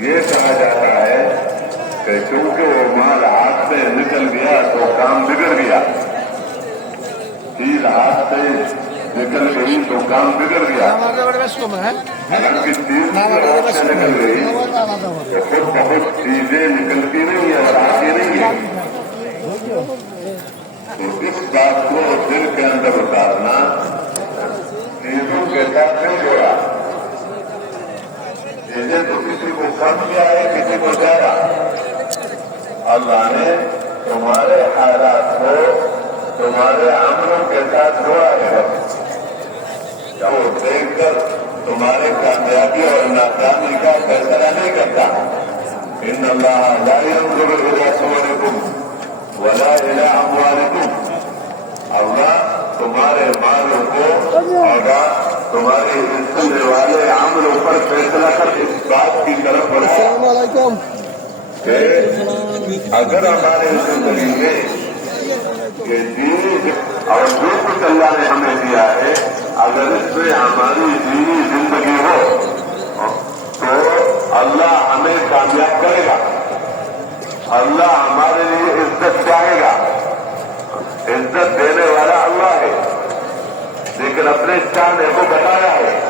یہ کہا جاتا ہے کہ چونکہ وہ مال ہاتھ سے نکل گیا تو کام بگڑ گیا۔ تیر ہاتھ سے نکل گئی تو کام بگڑ گیا۔ حالانکہ چیز ہاتھ سے نکل گئی تو خود بہت چیزیں نکلتی نہیں ہے اور آتی نہیں ہے تو اس بات کسی کو کم ہے، کسی کو زیادہ اللہ نے تمہارے حالات کو، تمہارے عملوں کے ساتھ جوڑا ہے وہ دیکھ کر تمہارے کامیابی اور ناکامی کا فیصلہ نہیں کرتا، ان اللہ لا ينظر الى صوركم ولا الى اموالكم۔ اللہ تمہارے مالوں کو، اور تمہارے سننے والے پر فیصلہ کر اس بات کی طرف بڑھا۔ السلام علیکم۔ اگر ہمارے زندگی میں کہ دینی اور جو کچھ اللہ نے ہمیں دیا ہے اگر اس میں ہماری دینی زندگی ہو تو اللہ ہمیں کامیاب کرے گا۔ اللہ ہمارے لیے عزت چاہے گا۔ عزت دینے والا اللہ ہے لیکن اپنے چاہنے کو بتایا ہے۔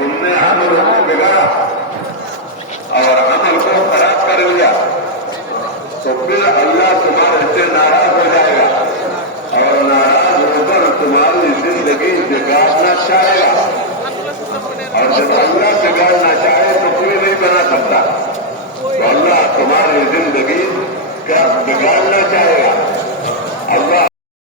تعالیٰ تمہیں اپنے کاروبار میں اور اپنے ملک